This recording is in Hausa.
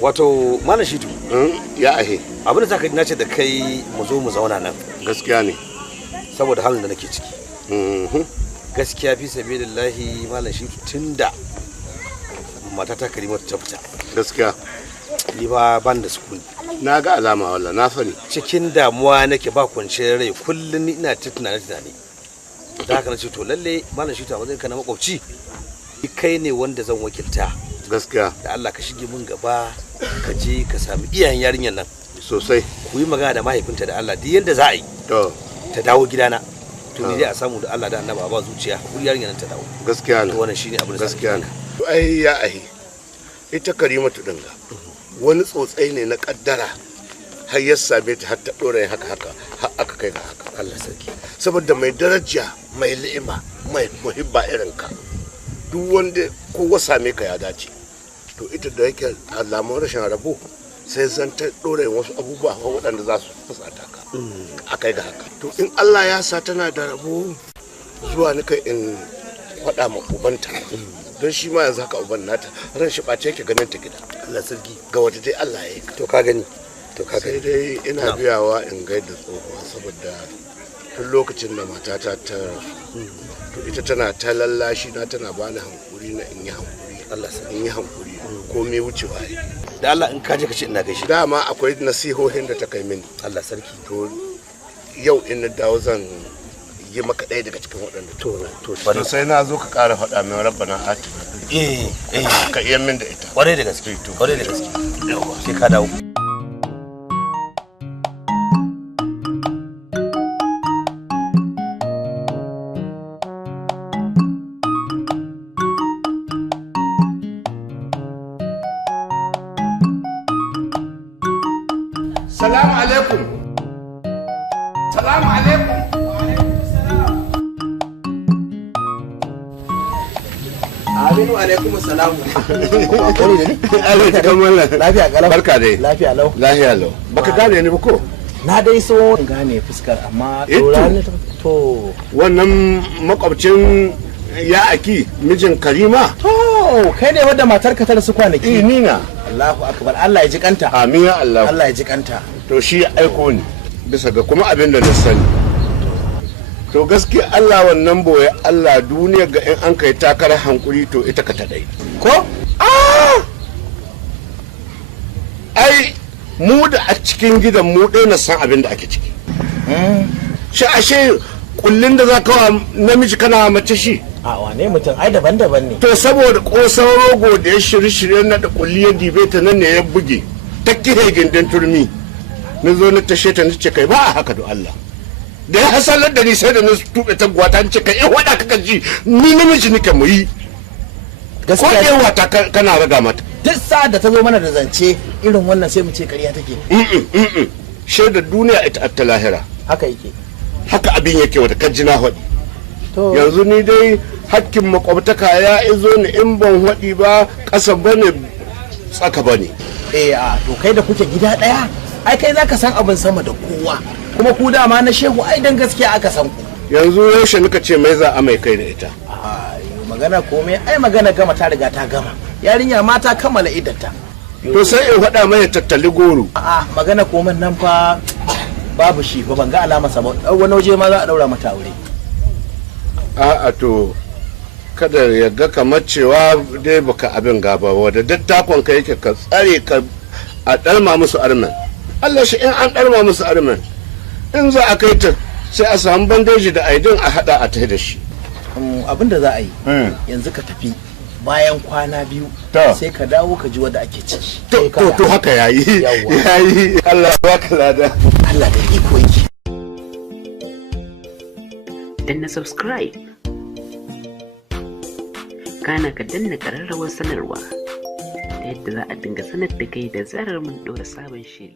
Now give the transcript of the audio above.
wato malam Shitu ya ahe abin da zaka ji nace da kai mu zo mu zauna nan gaskiya ne saboda halin da nake ciki gaskiya fi sabilillahi malam Shitu tunda matata Karimatu ta fita gaskiya ni ba ban da sukuni na ga alama wallahi na sani cikin damuwa nake ba kwanciyar rai kullun ni ina ta tunani da haka nace to lalle malam Shitu a matsayin ka na makwabci kai ne wanda zan wakilta gaskiya da Allah ka shige mun gaba ka je ka sami iyayen yarinyar nan sosai ku yi magana da mahaifinta da Allah duk yanda za a yi to ta dawo gidana to ni dai a samu da Allah da annaba ba zuciya ku yarinyar nan ta dawo gaskiya ne to wannan shine abin da gaskiya ne to ai ya ahe ita Karimatu din ga wani tsotsai ne na kaddara har ya same ta har ta dora haka har aka kai ga haka Allah sarki saboda mai daraja mai li'ima mai muhibba irin ka duk wanda kowa same ka ya dace to ita da yake alamun rashin rabo sai zan ta dora wasu abubuwa waɗanda za su fusata ka a kai ga haka to in Allah ya sa tana da rabo zuwa ni kai in faɗa ma ubanta don shi ma yanzu haka uban nata ran shi ɓace yake ganin ta gida Allah sarki ga wata dai Allah ya yi to ka gani to ka sai gani dai ina biyawa in gaida tsohuwa saboda tun lokacin da matata ta rasu to ita tana ta lallashi na tana bani hankuri na in yi hankuri Allah sarki in yi hankuri komai wucewa yi da Allah in ka je ka ce ina gaishe dama akwai nasihohin da ta kai mini Allah sarki to yau in na dawo zan yi maka ɗaya daga cikin waɗanda to sai na zo ka ƙara faɗa min rabbana atina ka iya min da ita kwarai da gaske kwarai da gaske yawa sai ka dawo salamu alaikum salamu alaikum Aminu alaikum salamu. Allah ta kammala Lafiya kalau. barka dai Lafiya lau. lahiya lau baka gane ni ba ko Na dai so in gane fuskar amma Eto. rani to. wannan makwabcin ya aki mijin Karima To kai ne wadda matarka ta rasu kwanaki. ni na Allahu akbar. Allah ya ji kanta. amin ya Allah Allah ya ji kanta. to shi ya aiko ni bisa ga kuma abin da na sani to gaskiya Allah wannan boye Allah duniya ga in an kai takarar hankuri to ita ka ta dai Ko? ai mu da a cikin gidan mu ɗaya na san abin da ake ciki shi ashe kullun da za ka wa namiji kana mace shi A wane mutum ai daban-daban ne. to saboda kosan rogo da ya shirye-shirye na da kulli ya dibe ta nan ne ya buge ta kihe gindin turmi ni zo na tashe ta nace kai ba a haka do Allah da ya hasalar da ni sai da na tube ta gwata nace kai in wada kaka ji ni namiji nake mu yi ko Gaskiya in wata kana raga mata duk sa'ad da ta zo mana da zance irin wannan sai mu ce ƙarya take. shaidar duniya ita ta lahira Haka yake. haka abin yake wata kaji na haɗi To yanzu ni dai hakkin makwabtaka ya izo ni in ban haɗi ba ƙasa bane tsaka bane to kai da kuke gida ɗaya ai kai zaka san abin sama da kowa kuma ku dama na shehu ai dan gaskiya aka san ku. yanzu yaushe nika ce mai za a mai kai da ita Magana komai ai magana gama ta riga ta gama. Yarinya ma ta kammala iddata. to sai in faɗa mai tattali goro A'a magana komai nan fa babu shi ba ban ga alama sa ba wani waje ma za a daura mata aure. a'a to kada ya ga kamar cewa dai baka abin gaba wadda dattakon ka yake ka tsare ka a ɗarma musu armen Allah shi in an ɗarma musu armen in za a kai ta sai a samu bandeji da aidin a haɗa a tai da shi Abin da za a yi yanzu ka tafi bayan kwana biyu To. sai ka dawo ka ji wanda ake ciki. to haka yayi Yawwa. yayi Allah ya baka lada Allah da iko yake. danna subscribe kana ka danna ƙararrawar sanarwa ta yadda za a dinga sanar da kai da zarar mun ɗora sabon shiri.